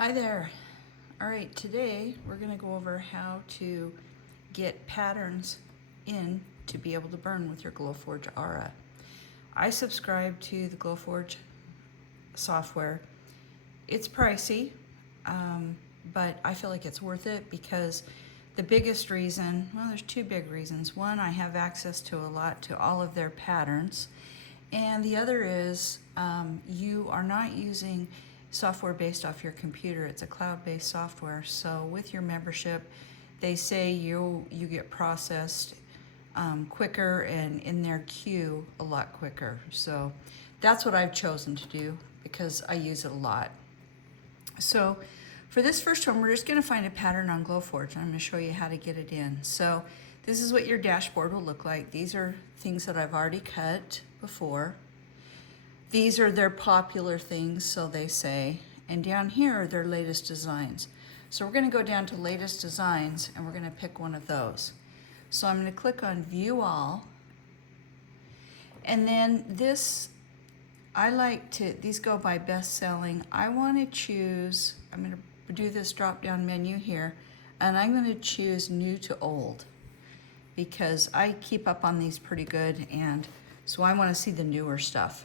Hi there. All right, today we're going to go over how to get patterns in to be able to burn with your Glowforge Aura. I subscribe to the Glowforge software. It's pricey, but I feel like it's worth it because the biggest reason, well, there's two big reasons. One, I have access to all of their patterns. And the other is you are not using software based off your computer. It's a cloud-based software. So with your membership, they say you get processed quicker and in their queue a lot quicker. So that's what I've chosen to do because I use it a lot. So for this first one, we're just going to find a pattern on Glowforge. I'm going to show you how to get it in. So this is what your dashboard will look like. These are things that I've already cut before. These are their popular things, so they say. And down here are their latest designs. So we're going to go down to latest designs and we're going to pick one of those. So I'm going to click on view all. And then this, these go by best selling. I want to choose, I'm going to do this drop down menu here, and I'm going to choose new to old because I keep up on these pretty good, and so I want to see the newer stuff.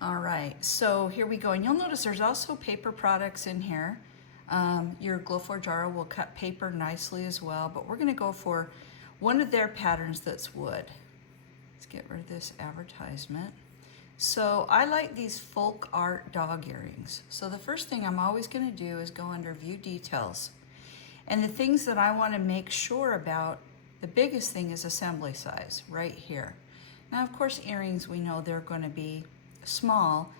All right, so here we go, and you'll notice there's also paper products in here. Your Glowforge Aura will cut paper nicely as well, but we're going to go for one of their patterns that's wood. Let's get rid of this advertisement. So I like these folk art dog earrings. So the first thing I'm always going to do is go under view details. And the things that I want to make sure about, the biggest thing is assembly size right here. Now, of course, earrings, we know they're going to be small,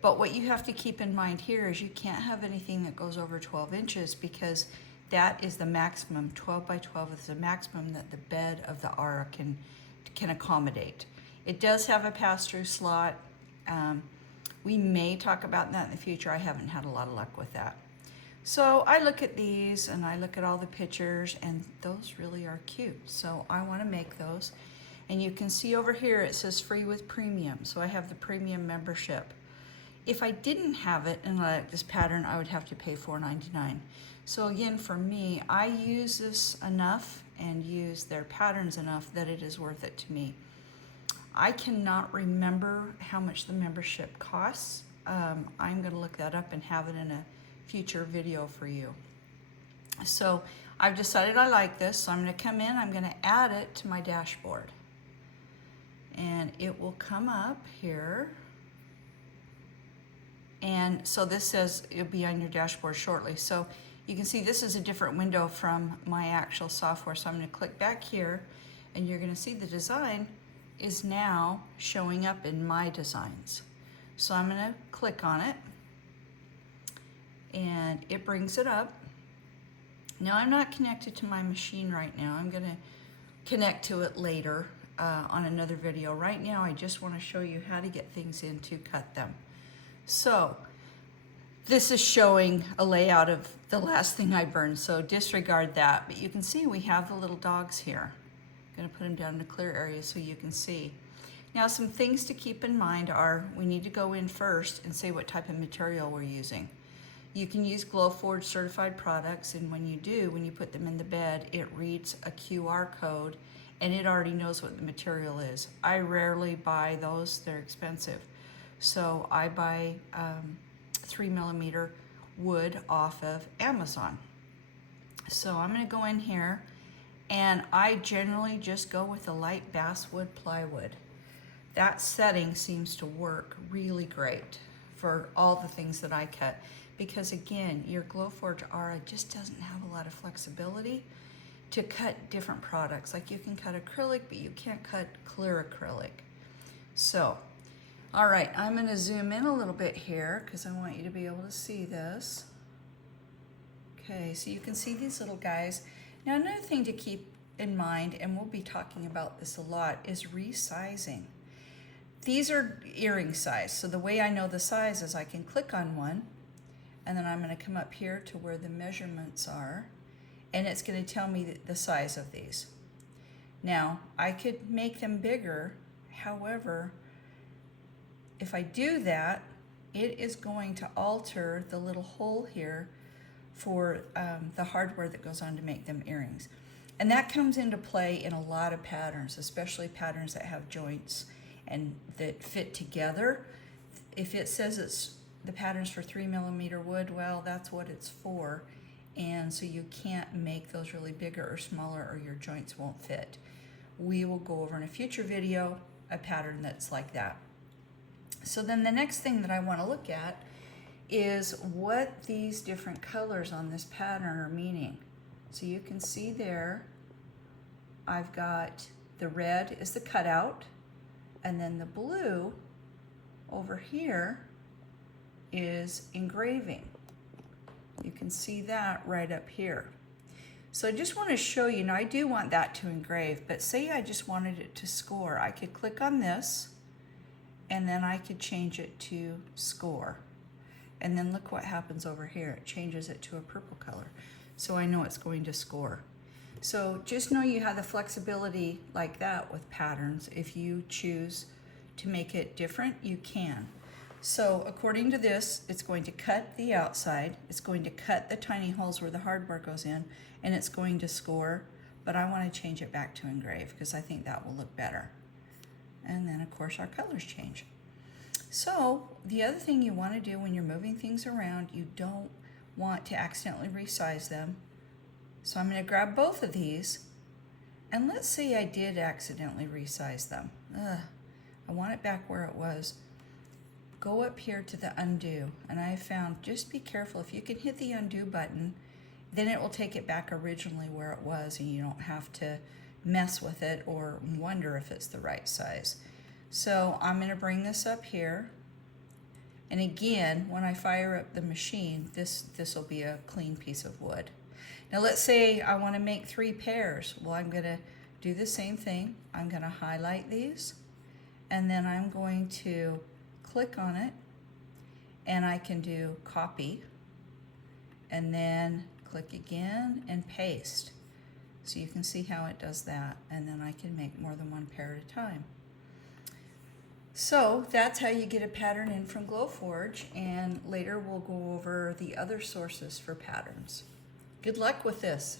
but what you have to keep in mind here is you can't have anything that goes over 12 inches because that is the maximum. 12 by 12 is the maximum that the bed of the Aura can accommodate. It does have a pass-through slot. We may talk about that in the future. I haven't had a lot of luck with that. So I look at these and I look at all the pictures, and those really are cute. So I want to make those. And you can see over here it says free with premium. So I have the premium membership. If I didn't have it and like this pattern, I would have to pay $4.99. So again, for me, I use this enough and use their patterns enough that it is worth it to me. I cannot remember how much the membership costs. I'm going to look that up and have it in a future video for you. So I've decided I like this, so I'm going to come in, I'm going to add it to my dashboard. And it will come up here. And so this says it'll be on your dashboard shortly. So you can see this is a different window from my actual software. So I'm going to click back here, and you're going to see the design is now showing up in my designs. So I'm going to click on it, and it brings it up. Now I'm not connected to my machine right now. I'm going to connect to it later on another video. Right now I just want to show you how to get things in to cut them. So this is showing a layout of the last thing I burned, so disregard that. But you can see we have the little dogs here. I'm going to put them down in a clear area so you can see. Now, some things to keep in mind are we need to go in first and say what type of material we're using. You can use Glowforge certified products, and when you do, when you put them in the bed, it reads a QR code and it already knows what the material is. I rarely buy those, they're expensive. So I buy 3mm wood off of Amazon. So I'm going to go in here, and I generally just go with a light basswood plywood. That setting seems to work really great for all the things that I cut, because again, your Glowforge Aura just doesn't have a lot of flexibility to cut different products. Like you can cut acrylic, but you can't cut clear acrylic. So, all right, I'm going to zoom in a little bit here because I want you to be able to see this. Okay, so you can see these little guys. Now, another thing to keep in mind, and we'll be talking about this a lot, is resizing. These are earring size. So the way I know the size is I can click on one, and then I'm going to come up here to where the measurements are, and it's going to tell me the size of these. Now, I could make them bigger. However, if I do that, it is going to alter the little hole here for the hardware that goes on to make them earrings. And that comes into play in a lot of patterns, especially patterns that have joints and that fit together. If it says it's the pattern's for 3mm wood, well, that's what it's for. And so you can't make those really bigger or smaller or your joints won't fit. We will go over in a future video a pattern that's like that. So then the next thing that I want to look at is what these different colors on this pattern are meaning. So you can see there, I've got the red is the cutout, and then the blue over here is engraving. You can see that right up here. So I just want to show you, now I do want that to engrave, but say I just wanted it to score. I could click on this, and then I could change it to score. And then look what happens over here. It changes it to a purple color. So I know it's going to score. So just know you have the flexibility like that with patterns. If you choose to make it different, you can. So according to this, it's going to cut the outside, it's going to cut the tiny holes where the hardware goes in, and it's going to score, but I want to change it back to engrave because I think that will look better. And then of course our colors change. So the other thing you want to do when you're moving things around, you don't want to accidentally resize them. So I'm going to grab both of these, and let's say I did accidentally resize them. I want it back where it was. Go up here to the undo, and I found just be careful. If you can hit the undo button, then it will take it back originally where it was, and you don't have to mess with it or wonder if it's the right size. So I'm going to bring this up here, and again, when I fire up the machine, this will be a clean piece of wood. Now let's say I want to make 3 pairs. Well, I'm going to do the same thing. I'm going to highlight these, and then I'm going to click on it, and I can do copy, and then click again and paste. So you can see how it does that, and then I can make more than 1 pair at a time. So that's how you get a pattern in from Glowforge, and later we'll go over the other sources for patterns. Good luck with this.